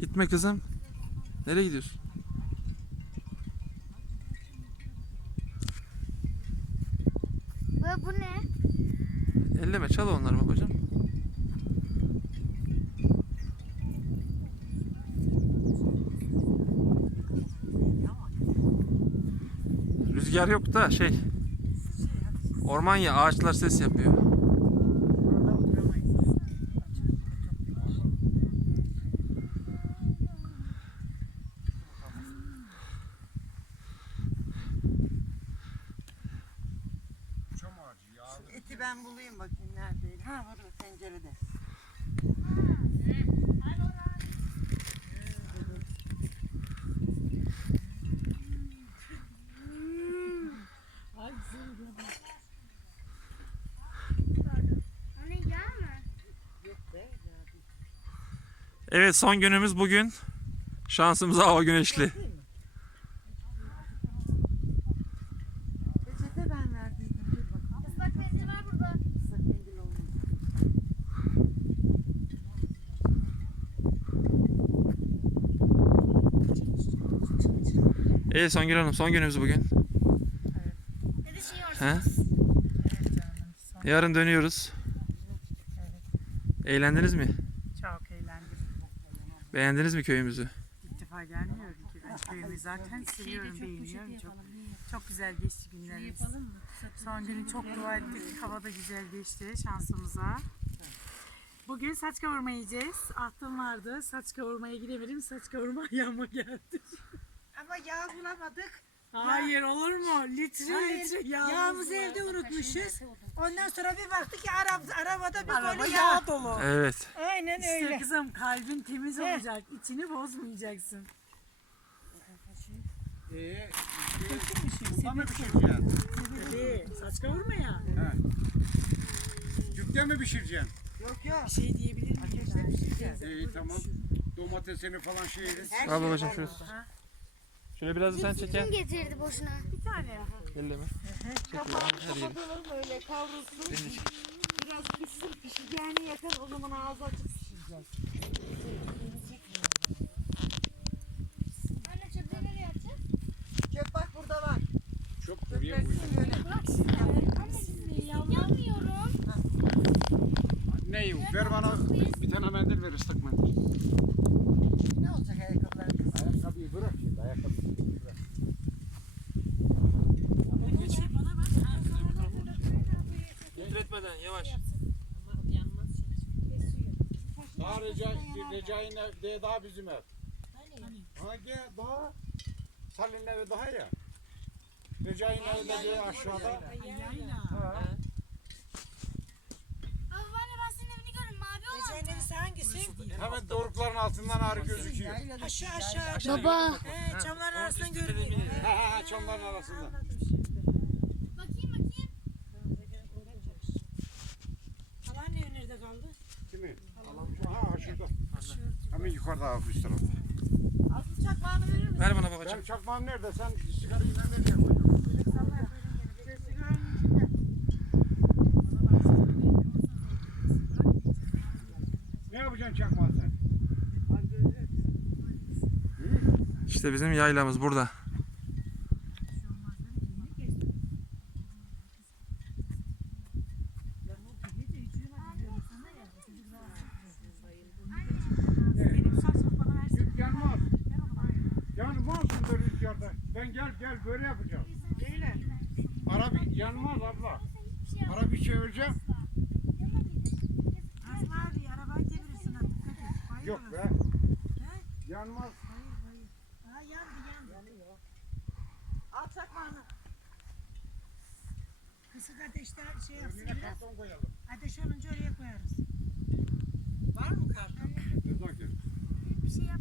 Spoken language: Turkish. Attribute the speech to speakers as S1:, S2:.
S1: Gitme kızım. Nereye gidiyorsun?
S2: Bu ne?
S1: Elleme, çal onları babacığım. Rüzgar yok da orman ya, ağaçlar ses yapıyor.
S3: Eti ben bulayım bakayım neredeydi. Ha var o tencerede.
S2: Anne yağ mı?
S3: Yok be ya.
S1: Evet, son günümüz bugün. Şansımıza hava güneşli.
S3: Peçete ben verdiydim. Dur bakalım.
S2: Islak mendil var burada.
S3: Islak mendil olmadı.
S1: Evet Songül Hanım, son günümüz bugün.
S2: Ne düşünüyorsun?
S1: He? Yarın dönüyoruz. Eğlendiniz mi?
S4: Çok eğlendim.
S1: Beğendiniz mi köyümüzü?
S4: İlk defa gelmiyorum ki. Ben köyümü zaten seviyorum, beğeniyorum. Çok güzel geçti günlerimiz. Son günü çok dua ettik. Hava da güzel geçti şansımıza. Bugün saç kavurma yiyeceğiz. Ahtım vardı. Saç kavurmaya gidemedim. Saç kavurma ayağıma geldi.
S3: Ama yağ bulamadık.
S4: Hayır olur mu? Litre
S3: Yağımızı evde unutmuşuz. Ondan sonra bir baktık ki arabada bir
S4: Araba
S3: koli
S4: yağ
S3: yağ.
S4: dolu.
S1: Evet.
S3: Aynen
S4: İşte
S3: öyle.
S4: kızım kalbin temiz olacak. İçini bozmayacaksın.
S5: Bundan mı pişireceksin?
S4: Tabii. Saç kavurma ya.
S5: Tüpte mi pişireceksin?
S3: Yok yok.
S4: Bir şey diyebilir miyim?
S3: Ateşte pişireceğiz.
S5: İyi tamam. Domatesini falan şey yeriz.
S3: Her
S1: Al
S3: şey
S1: babacığım
S3: var
S1: şöyle.
S3: orada.
S1: Şöyle biraz da sen çeken.
S2: Kim getirdi boşuna?
S4: Bir tane.
S1: Elleme.
S3: Kapağı
S1: Her yeri.
S3: kapatalım böyle kavrulsun. Biraz pişsin pişeceğine yakın o zaman ağzı açık pişireceğiz.
S2: Anne çöpleri nereye atacağız?
S3: Çöp bak burada var.
S5: Çok buraya
S3: Çöpler
S5: koydum.
S3: böyle.
S2: Bırak şimdi. Anne yanmıyorum.
S5: Ne yok? Ver bana bir tane mendil ver, ıslak mendil.
S3: Ne olacak ayakkabılarımız?
S5: Ayakkabıyı bırak şimdi, ayakkabıyı bırak.
S1: Titretmeden yavaş.
S5: Daha Recai'nin ev, daha bizim ev. Hangi daha? Salih'in evi daha ya. Recai'nin evi de aşağıda. Ha.
S2: Abi anne ben senin evini görüyorum. Mavi olan.
S3: Ece'nin hangisi?
S5: Hemen dorukların altından ağrı gözüküyor.
S3: Aşağı aşağı.
S2: Baba.
S3: Çamların arasından görünüyor.
S5: Ha çamların arasında.
S2: Bakayım.
S3: Alan nerede kaldı?
S5: Kimi? Ha şurada. Hemen yukarıda abi üst tarafta.
S3: Aslı çakmağını verir misin?
S1: Ver bana babacığım.
S5: Benim çakmağım nerede? Sen sigarayı ben nereye koydun? Ne yapacaksın çakmağı sen?
S1: İşte bizim yaylamız burada.
S5: Yanmaz. Yanmazsın da rüzgarda. Ben gel böyle yapacağım.
S3: Neyle?
S5: Arabi yanmaz abla. Arabi çevireceğim.
S3: Aslı abi arabayı devirirsin ha dikkat et.
S5: Yok be. Yanmaz.
S3: Ha yandı. Al çakmağını. Kısık ateşte şey yapsın.
S5: Önüne karton koyalım.
S3: Ateş olunca oraya koyarız. Var mı karton?
S5: Dur bakayım.
S2: Bir şey yap.